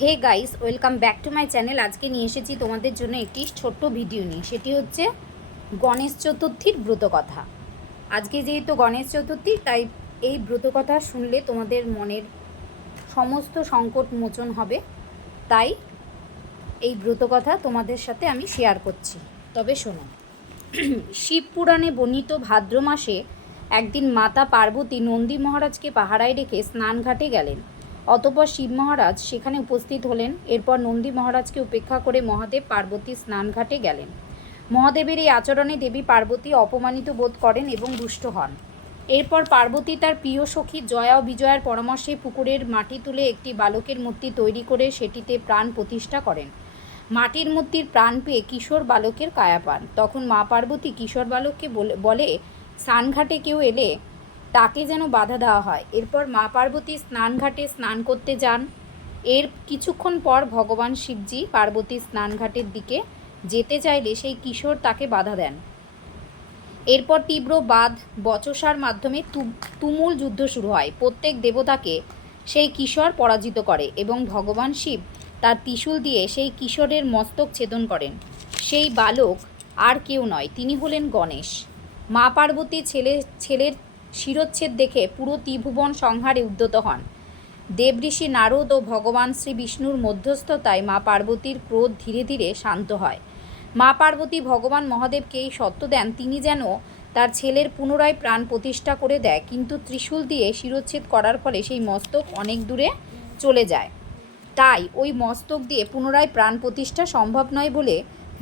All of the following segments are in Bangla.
Hey guys, welcome back to my channel. আজকে নিয়ে এসেছি তোমাদের জন্য একটি ছোট্ট ভিডিও নিয়ে। সেটি হচ্ছে গণেশ চতুর্থীর ব্রতকথা। আজকে যেহেতু গণেশ চতুর্থী, তাই এই ব্রতকথা শুনলে তোমাদের মনের সমস্ত সংকট মোচন হবে। তাই এই ব্রতকথা তোমাদের সাথে আমি শেয়ার করছি। তবে শোনো। শিব পুরাণে বর্ণিত ভাদ্র মাসে একদিন মাতা পার্বতী নন্দী মহারাজকে পাহারায় রেখে স্নানঘাটে গেলেন। অতঃপর শিব মহারাজ সেখানে উপস্থিত হলেন। এরপর নন্দী মহারাজকে উপেক্ষা করে মহাদেব পার্বতী স্নানঘাটে গেলেন। মহাদেবের এই আচরণে দেবী পার্বতী অপমানিত বোধ করেন এবং রুষ্ট হন। এরপর পার্বতী তার প্রিয় সখী জয়া ও বিজয়ার পরামর্শে পুকুরের মাটি তুলে একটি বালকের মূর্তি তৈরি করে সেটিতে প্রাণ প্রতিষ্ঠা করেন। মাটির মূর্তির প্রাণ পেয়ে কিশোর বালকের কায়া পান। তখন মা পার্বতী কিশোর বালককে বলে স্নানঘাটে কেউ এলে তাকে যেন বাধা দেওয়া হয়। এরপর মা পার্বতী স্নানঘাটে স্নান করতে যান। এর কিছুক্ষণ পর ভগবান শিবজি পার্বতী স্নানঘাটের দিকে যেতে চাইলে সেই কিশোর তাকে বাধা দেন। এরপর তীব্র বাদ বচসার মাধ্যমে তুমুল যুদ্ধ শুরু হয়। প্রত্যেক দেবতাকে সেই কিশোর পরাজিত করে এবং ভগবান শিব তার ত্রিশূল দিয়ে সেই কিশোরের মস্তক ছেদন করেন। সেই বালক আর কেউ নয়, তিনি হলেন গণেশ। মা পার্বতী ছেলের শিরচ্ছেদ দেখে পুরো ত্রিভুবন সংহারে উদ্যত হন। দেবঋষি নারদ ও ভগবান শ্রী বিষ্ণুর মধ্যস্থতায় মা পার্বতীর ক্রোধ ধীরে ধীরে শান্ত হয়। মা পার্বতী ভগবান মহাদেবকে এই সত্য দেন তিনি যেন তার ছেলের পুনরায় প্রাণ প্রতিষ্ঠা করে দেয়, কিন্তু ত্রিশূল দিয়ে শিরচ্ছেদ করার ফলে সেই মস্তক অনেক দূরে চলে যায়। তাই ওই মস্তক দিয়ে পুনরায় প্রাণ প্রতিষ্ঠা সম্ভব নয় বলে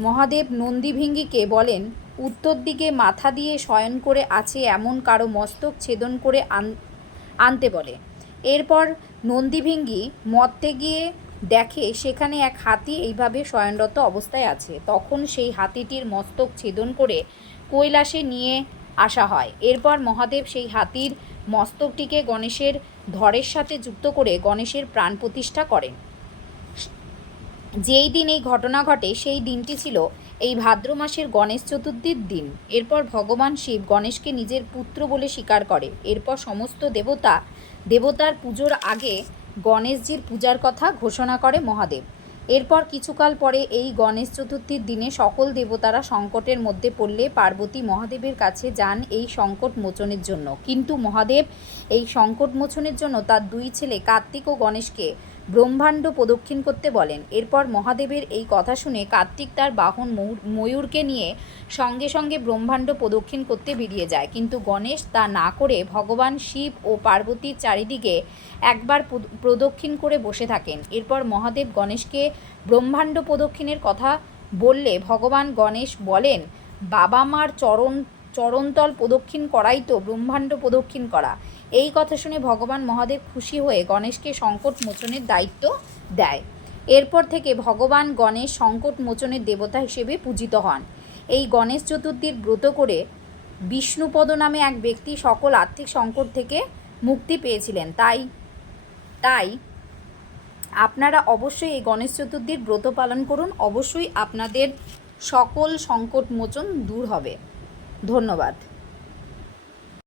মহাদেব নন্দীভিঙ্গিকে বলেন উত্তর দিকে মাথা দিয়ে শয়ন করে আছে এমন কারো মস্তক ছেদন করে আনতে বলে। এরপর নন্দীভিঙ্গি মর্তে গিয়ে দেখে সেখানে এক হাতি এইভাবে শয়নরত অবস্থায় আছে। তখন সেই হাতিটির মস্তক ছেদন করে কৈলাসে নিয়ে আসা হয়। এরপর মহাদেব সেই হাতির মস্তকটিকে গণেশের ধরের সাথে যুক্ত করে গণেশের প্রাণ প্রতিষ্ঠা করেন। যেই দিন এই ঘটনা ঘটে সেই দিনটি ছিল এই ভাদ্র মাসের গণেশ চতুর্থীর দিন। এরপর ভগবান শিব গণেশকে নিজের পুত্র বলে স্বীকার করে। এরপর সমস্ত দেবতার পুজোর আগে গণেশজির পূজার কথা ঘোষণা করে মহাদেব। এরপর কিছুকাল পরে এই গণেশ চতুর্থীর দিনে সকল দেবতারা সংকটের মধ্যে পড়লে পার্বতী মহাদেবের কাছে যান এই সংকট মোচনের জন্য। কিন্তু মহাদেব এই সংকট মোচনের জন্য তার দুই ছেলে কার্তিক ও গণেশকে ব্রহ্মাণ্ড প্রদক্ষিণ করতে বলেন। এরপর মহাদেবের এই কথা শুনে কার্তিক তার বাহন ময়ূরকে নিয়ে সঙ্গে সঙ্গে ব্রহ্মাণ্ড প্রদক্ষিণ করতে বেরিয়ে যায়, কিন্তু গণেশ তা না করে ভগবান শিব ও পার্বতীর চারিদিকে একবার প্রদক্ষিণ করে বসে থাকেন। এরপর মহাদেব গণেশকে ব্রহ্মাণ্ড প্রদক্ষিণের কথা বললে ভগবান গণেশ বলেন বাবা মার চরণতল প্রদক্ষিণ করাই তো ব্রহ্মাণ্ড প্রদক্ষিণ করা। এই কথা শুনে ভগবান মহাদেব খুশি হয়ে গণেশকে সংকট মোচনের দায়িত্ব দেয়। এরপর থেকে ভগবান গণেশ সংকট মোচনের দেবতা হিসেবে পূজিত হন। এই গণেশ চতুর্থীর ব্রত করে বিষ্ণুপদ নামে এক ব্যক্তি সকল আর্থিক সংকট থেকে মুক্তি পেয়েছিলেন। তাই আপনারা অবশ্যই এই গণেশ চতুর্থীর ব্রত পালন করুন। অবশ্যই আপনাদের সকল সংকট মোচন দূর হবে। ধন্যবাদ।